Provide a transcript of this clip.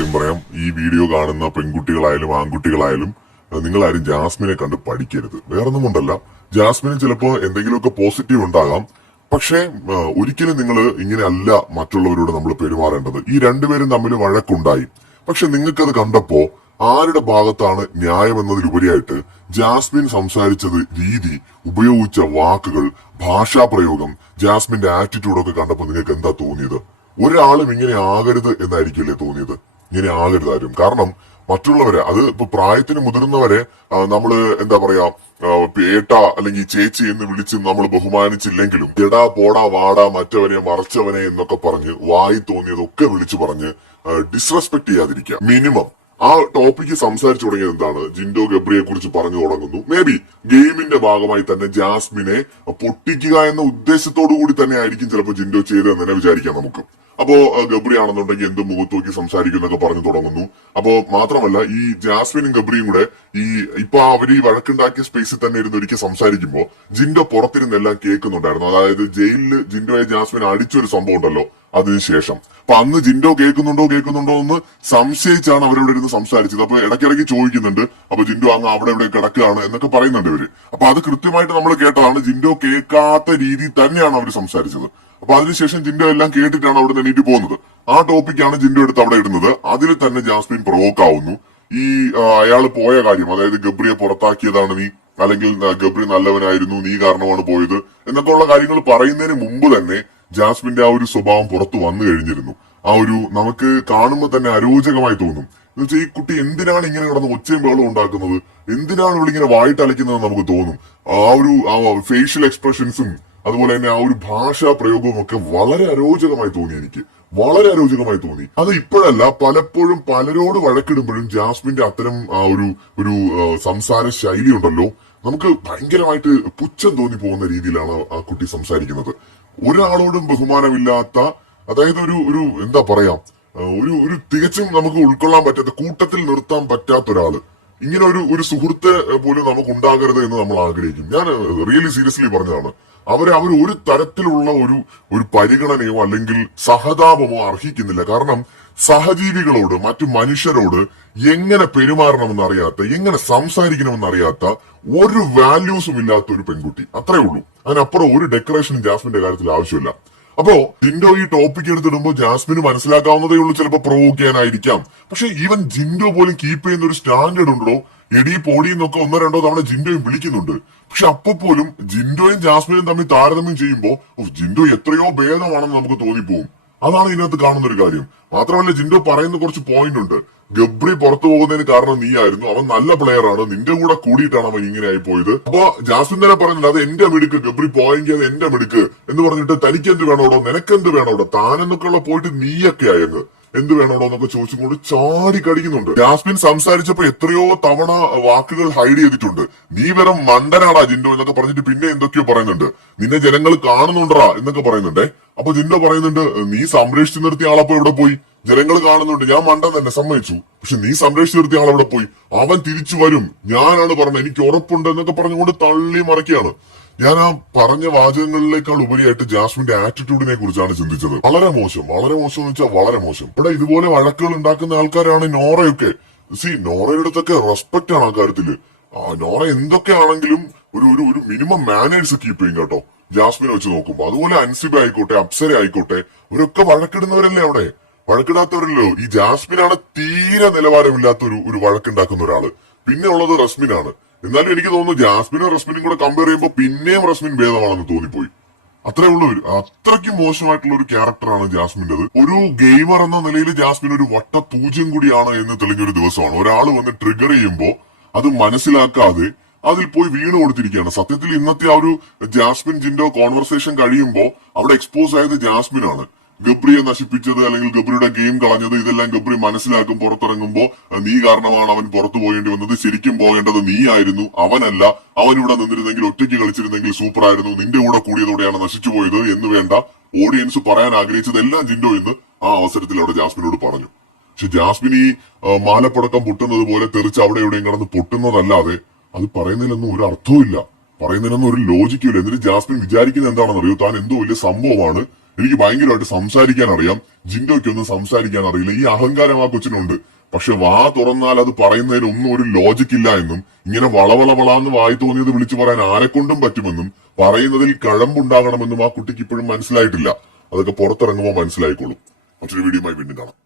സത്യം പറയാം ഈ വീഡിയോ കാണുന്ന പെൺകുട്ടികളായാലും ആൺകുട്ടികളായാലും നിങ്ങൾ ആരും ജാസ്മിനെ കണ്ട് പഠിക്കരുത്. വേറൊന്നും കൊണ്ടല്ല ജാസ്മിന് ചിലപ്പോൾ എന്തെങ്കിലുമൊക്കെ പോസിറ്റീവ് ഉണ്ടാകാം. പക്ഷേ ഒരിക്കലും നിങ്ങൾ ഇങ്ങനെ അല്ല മറ്റുള്ളവരോട് നമ്മൾ പെരുമാറേണ്ടത്. ഈ രണ്ടുപേരും തമ്മിൽ വഴക്കുണ്ടായി. പക്ഷെ നിങ്ങൾക്കത് കണ്ടപ്പോ ആരുടെ ഭാഗത്താണ് ന്യായം എന്നതിലുപരിയായിട്ട് ജാസ്മിൻ സംസാരിച്ചത് രീതി ഉപയോഗിച്ച വാക്കുകൾ ഭാഷാപ്രയോഗം ജാസ്മിന്റെ ആറ്റിറ്റ്യൂഡൊക്കെ കണ്ടപ്പോൾ നിങ്ങൾക്ക് എന്താ തോന്നിയത്? ഒരാളും ഇങ്ങനെ ആകരുത് എന്നായിരിക്കില്ലേ തോന്നിയത്? ഇങ്ങനെ ആകരുത് ആരും. കാരണം മറ്റുള്ളവരെ അത് ഇപ്പൊ പ്രായത്തിന് മുതിർന്നവരെ ആ, നമ്മൾ എന്താ പറയാ പേട്ട അല്ലെങ്കിൽ ചേച്ചി എന്ന് വിളിച്ച് നമ്മൾ ബഹുമാനിച്ചില്ലെങ്കിലും എടാ പോടാ വാടാ മറ്റവനെ മറച്ചവനെ എന്നൊക്കെ പറഞ്ഞ് വായി തോന്നിയതൊക്കെ വിളിച്ചു പറഞ്ഞ് ഡിസ്റെസ്പെക്ട് ചെയ്യാതിരിക്കുക. മിനിമം ആ ടോപ്പിക്ക് സംസാരിച്ചു തുടങ്ങിയത് എന്താണ്? ജിൻഡോ ഗബ്രിയെ കുറിച്ച് പറഞ്ഞു തുടങ്ങുന്നു. മേ ബി ഗെയിമിന്റെ ഭാഗമായി തന്നെ ജാസ്മിനെ പൊട്ടിക്കുക എന്ന ഉദ്ദേശത്തോടു കൂടി തന്നെ ആയിരിക്കും ചിലപ്പോൾ ജിൻഡോ ചെയ്തതെന്ന് തന്നെ വിചാരിക്കാം നമുക്ക്. അപ്പോ ഗബ്രി ആണെന്നുണ്ടെങ്കിൽ എന്ത് മുഖത്ത് നോക്കി സംസാരിക്കും പറഞ്ഞു തുടങ്ങുന്നു. അപ്പോ മാത്രമല്ല ഈ ജാസ്മിനും ഗബ്രിയും കൂടെ ഈ ഇപ്പൊ അവർ ഈ വഴക്കുണ്ടാക്കിയ സ്പേസിൽ തന്നെ ഇരുന്ന് ഒരിക്കൽ സംസാരിക്കുമ്പോ ജിൻഡോ പുറത്തിരുന്ന് എല്ലാം കേൾക്കുന്നുണ്ടായിരുന്നു. അതായത് ജയിലിൽ ജിൻഡോയെ ജാസ്മിൻ അടിച്ചൊരു സംഭവം ഉണ്ടല്ലോ അതിനുശേഷം അപ്പൊ അന്ന് ജിൻഡോ കേൾക്കുന്നുണ്ടോ കേൾക്കുന്നുണ്ടോ എന്ന് സംശയിച്ചാണ് അവരോട് ഇരുന്ന് സംസാരിച്ചത്. അപ്പൊ ഇടയ്ക്കിടയ്ക്ക് ചോദിക്കുന്നുണ്ട് അപ്പൊ ജിൻഡോ അങ്ങ് അവിടെ ഇവിടെ കിടക്കുകയാണ് എന്നൊക്കെ പറയുന്നുണ്ട് ഇവർ. അപ്പൊ അത് കൃത്യമായിട്ട് നമ്മൾ കേട്ടതാണ് ജിൻഡോ കേൾക്കാത്ത രീതിയിൽ തന്നെയാണ് അവർ സംസാരിച്ചത്. അപ്പൊ അതിനുശേഷം ജിൻഡോ എല്ലാം കേട്ടിട്ടാണ് അവിടെ എണീറ്റ് പോകുന്നത്. ആ ടോപ്പിക്കാണ് ജിൻഡോ എടുത്ത് അവിടെ ഇടുന്നത്. അതിൽ തന്നെ ജാസ്മിൻ പ്രൊവോക്ക് ആവുന്നു. ഈ അയാൾ പോയ കാര്യം അതായത് ഗബ്രിയെ പുറത്താക്കിയതാണ് നീ അല്ലെങ്കിൽ ഗബ്രി നല്ലവനായിരുന്നു നീ കാരണമാണ് പോയത് എന്നൊക്കെ ഉള്ള കാര്യങ്ങൾ പറയുന്നതിന് മുമ്പ് തന്നെ ജാസ്മിന്റെ ആ ഒരു സ്വഭാവം പുറത്തു വന്നു കഴിഞ്ഞിരുന്നു. ആ ഒരു നമുക്ക് കാണുമ്പോൾ തന്നെ അരോചകമായി തോന്നും. എന്ന് വെച്ചാൽ ഈ കുട്ടി എന്തിനാണ് ഇങ്ങനെ കിടന്ന് ഒച്ചയും ബഹളം ഉണ്ടാക്കുന്നത്? എന്തിനാണ് ഇവളിങ്ങനെ വായിട്ടലയ്ക്കുന്നത് നമുക്ക് തോന്നും. ആ ഒരു ഫേഷ്യൽ എക്സ്പ്രഷൻസും അതുപോലെ തന്നെ ആ ഒരു ഭാഷാ പ്രയോഗവും ഒക്കെ വളരെ അരോചകമായി തോന്നി എനിക്ക്. വളരെ അരോചകമായി തോന്നി. അത് ഇപ്പോഴല്ല പലപ്പോഴും പലരോട് വഴക്കിടുമ്പോഴും ജാസ്മിന്റെ അത്തരം ആ ഒരു ഒരു സംസാര ശൈലി ഉണ്ടല്ലോ നമുക്ക് ഭയങ്കരമായിട്ട് പുച്ഛം തോന്നി പോകുന്ന രീതിയിലാണ് ആ കുട്ടി സംസാരിക്കുന്നത്. ഒരാളോടും ബഹുമാനമില്ലാത്ത അതായത് ഒരു ഒരു എന്താ പറയാ ഒരു ഒരു തികച്ചും നമുക്ക് ഉൾക്കൊള്ളാൻ പറ്റാത്ത കൂട്ടത്തിൽ നിർത്താൻ പറ്റാത്ത ഒരാൾ ഇങ്ങനെ ഒരു ഒരു സുഹൃത്ത് പോലും നമുക്ക് ഉണ്ടാകരുത് എന്ന് നമ്മൾ ആഗ്രഹിക്കും. ഞാൻ റിയലി സീരിയസ്ലി പറഞ്ഞതാണ്. അവരെ അവർ ഒരു തരത്തിലുള്ള ഒരു ഒരു പരിഗണനയോ അല്ലെങ്കിൽ സഹതാപമോ അർഹിക്കുന്നില്ല. കാരണം സഹജീവികളോട് മറ്റു മനുഷ്യരോട് എങ്ങനെ പെരുമാറണമെന്ന് അറിയാത്ത എങ്ങനെ സംസാരിക്കണമെന്ന് അറിയാത്ത ഒരു വാല്യൂസും ഇല്ലാത്ത ഒരു പെൺകുട്ടി. അത്രേ ഉള്ളൂ. അതിനപ്പുറം ഒരു ഡെക്കറേഷനും ജാസ്മിന്റെ കാര്യത്തിൽ ആവശ്യമില്ല. അപ്പോ ജിൻഡോ ഈ ടോപ്പിക് എടുത്തിടുമ്പോൾ ജാസ്മിന് മനസ്സിലാക്കാവുന്നതേ ഉള്ളൂ ചിലപ്പോൾ പ്രൊവോക്ക് ചെയ്യാനായിരിക്കാം. പക്ഷെ ഈവൻ ജിൻഡോ പോലും കീപ്പ് ചെയ്യുന്ന ഒരു സ്റ്റാൻഡേർഡ് ഉണ്ടോ എടി പോടി എന്നൊക്കെ ഒന്നോ രണ്ടോ തവണ ജിൻഡോയും വിളിക്കുന്നുണ്ട്. പക്ഷെ അപ്പൊ പോലും ജിൻഡോയും ജാസ്മിനും തമ്മിൽ താരതമ്യം ചെയ്യുമ്പോൾ "ഉഫ്, ജിൻഡോ എത്രയോ ഭേദമാണെന്ന് നമുക്ക് തോന്നിപ്പോവും. അതാണ് ഇതിനകത്ത് കാണുന്ന ഒരു കാര്യം. മാത്രമല്ല ജിൻഡോ പറയുന്ന കുറച്ച് പോയിന്റ് ഉണ്ട്. ഗബ്രി പുറത്തു പോകുന്നതിന് കാരണം നീ ആയിരുന്നു അവൻ നല്ല പ്ലെയർ ആണ്. നിന്റെ കൂടെ കൂടിയിട്ടാണ് അവൻ ഇങ്ങനെ ആയി പോയത്. അപ്പൊ ജാസ്മിൻ തന്നെ പറയുന്നുണ്ട് അത് എന്റെ മിടുക്ക് ഗബ്രി പോയെങ്കിൽ അത് എന്റെ മിടുക്ക് എന്ന് പറഞ്ഞിട്ട് തനിക്ക് എന്ത് വേണോടോ നിനക്കെന്ത് വേണോടോ താനെന്നൊക്കെയുള്ള പോയിട്ട് നീയൊക്കെ ആയെന്ന് എന്ത് വേണോടോ എന്നൊക്കെ ചോദിച്ചുകൊണ്ട് ചാടി കടിക്കുന്നുണ്ട്. ജാസ്മിൻ സംസാരിച്ചപ്പോ എത്രയോ തവണ വാക്കുകൾ ഹൈഡ് ചെയ്തിട്ടുണ്ട്. നീ വെറും മണ്ടനാടാ ജിൻഡോ എന്നൊക്കെ പറഞ്ഞിട്ട് പിന്നെ എന്തൊക്കെയോ പറയുന്നുണ്ട്. നിന്നെ ജനങ്ങൾ കാണുന്നുണ്ടറാ എന്നൊക്കെ പറയുന്നുണ്ടേ. അപ്പൊ ജിൻഡോ പറയുന്നുണ്ട് നീ സംരക്ഷിച്ചു നിർത്തിയ ആളപ്പോ എവിടെ പോയി? ജനങ്ങൾ കാണുന്നുണ്ട്. ഞാൻ മണ്ടൻ തന്നെ സമ്മതിച്ചു. പക്ഷെ നീ സംരക്ഷിച്ചു നിർത്തിയ ആളെവിടെ പോയി. അവൻ തിരിച്ചു വരും. ഞാനാണ് പറഞ്ഞത്. എനിക്ക് ഉറപ്പുണ്ട് എന്നൊക്കെ പറഞ്ഞുകൊണ്ട് തള്ളി മറക്കുകയാണ്. ഞാൻ ആ പറഞ്ഞ വാചകങ്ങളിലേക്കാൾ ഉപരിയായിട്ട് ജാസ്മിന്റെ ആറ്റിറ്റ്യൂഡിനെ കുറിച്ചാണ് ചിന്തിച്ചത്. വളരെ മോശം. വളരെ മോശം എന്ന് വെച്ചാൽ വളരെ മോശം. ഇവിടെ ഇതുപോലെ വഴക്കുകൾ ഉണ്ടാക്കുന്ന ആൾക്കാരാണ് നോറയൊക്കെ. സി നോറയുടെ അടുത്തൊക്കെ റെസ്പെക്ട് ആണ് ആ കാര്യത്തിൽ നോറ എന്തൊക്കെയാണെങ്കിലും ഒരു ഒരു ഒരു മിനിമം മാനേഴ്സ് കീപ്പ് ചെയ്യും കേട്ടോ. ജാസ്മിനെ വെച്ച് നോക്കുമ്പോ. അതുപോലെ അൻസിബ ആയിക്കോട്ടെ അപ്സര ആയിക്കോട്ടെ ഇവരൊക്കെ വഴക്കിടുന്നവരല്ലേ അവിടെ? വഴക്കിടാത്തവരല്ലോ ഈ ജാസ്മിനാണ് തീരെ നിലവാരമില്ലാത്ത ഒരു ഒരു വഴക്കുണ്ടാക്കുന്ന ഒരാൾ. പിന്നെ ഉള്ളത് റസ്മിനാണ്. എന്നാലും എനിക്ക് തോന്നുന്നു ജാസ്മിനും റസ്മിനും കൂടെ കമ്പയർ ചെയ്യുമ്പോൾ പിന്നെയും റസ്മിൻ ഭേദമാണെന്ന് തോന്നിപ്പോയി. അത്രേ ഉള്ളൂ അത്രയ്ക്കും മോശമായിട്ടുള്ള ഒരു ക്യാരക്ടറാണ് ജാസ്മിന്റെത്. ഒരു ഗെയിമർ എന്ന നിലയിൽ ജാസ്മിൻ ഒരു വട്ട പൂജ്യം കൂടിയാണ് എന്ന് തെളിഞ്ഞൊരു ദിവസമാണ്. ഒരാൾ വന്ന് ട്രിഗർ ചെയ്യുമ്പോൾ അത് മനസ്സിലാക്കാതെ അതിൽ പോയി വീണ് കൊടുത്തിരിക്കുകയാണ്. സത്യത്തിൽ ഇന്നത്തെ ആ ഒരു ജാസ്മിൻ ജിൻഡോ കോൺവെർസേഷൻ കഴിയുമ്പോൾ അവിടെ എക്സ്പോസ് ആയത് ജാസ്മിനാണ്. ഗബ്രിയെ നശിപ്പിച്ചത് അല്ലെങ്കിൽ ഗബ്രിയുടെ ഗെയിം കളഞ്ഞത് ഇതെല്ലാം ഗബ്രി മനസ്സിലാക്കും പുറത്തിറങ്ങുമ്പോ. നീ കാരണമാണ് അവൻ പുറത്തു പോകേണ്ടി വന്നത്. ശരിക്കും പോകേണ്ടത് നീ ആയിരുന്നു അവനല്ല. അവൻ ഇവിടെ നിന്നിരുന്നെങ്കിൽ ഒറ്റയ്ക്ക് കളിച്ചിരുന്നെങ്കിൽ സൂപ്പർ ആയിരുന്നു നിന്റെ കൂടെ കൂടിയതോടെയാണ് നശിച്ചു പോയത് എന്ന് വേണ്ട. ഓഡിയൻസ് പറയാൻ ആഗ്രഹിച്ചതെല്ലാം ജിൻഡോ എന്ന് ആ അവസരത്തിൽ അവിടെ ജാസ്മിനോട് പറഞ്ഞു. പക്ഷെ ജാസ്മിൻ ഈ മാലപ്പടക്കം പൊട്ടുന്നത് പോലെ തെറിച്ച് അവിടെ എവിടെയും കടന്ന് പൊട്ടുന്നതല്ലാതെ അത് പറയുന്നതിലൊന്നും ഒരു അർത്ഥവും ഇല്ല പറയുന്നതിനൊന്നും ഒരു ലോജിക്കില്ല എന്നിട്ട് ജാസ്മിൻ വിചാരിക്കുന്നത് എന്താണെന്ന് അറിയൂ താൻ എന്തോ വലിയ സംഭവമാണ്. എനിക്ക് ഭയങ്കരമായിട്ട് സംസാരിക്കാൻ അറിയാം ജിൻഡോയ്ക്കൊന്നും സംസാരിക്കാൻ അറിയില്ല ഈ അഹങ്കാരം ആ കൊച്ചിനുണ്ട്. പക്ഷെ വാ തുറന്നാൽ അത് പറയുന്നതിൽ ഒന്നും ഒരു ലോജിക് ഇല്ല എന്നും ഇങ്ങനെ വളവള വളാന്ന് വായി തോന്നിയത് വിളിച്ചു പറയാൻ ആരെക്കൊണ്ടും പറ്റുമെന്നും പറയുന്നതിൽ കഴമ്പുണ്ടാകണമെന്നും ആ കുട്ടിക്ക് ഇപ്പോഴും മനസ്സിലായിട്ടില്ല. അതൊക്കെ പുറത്തിറങ്ങുമ്പോൾ മനസ്സിലായിക്കോളും. മറ്റൊരു വീഡിയോയുമായി വീണ്ടും കാണാം.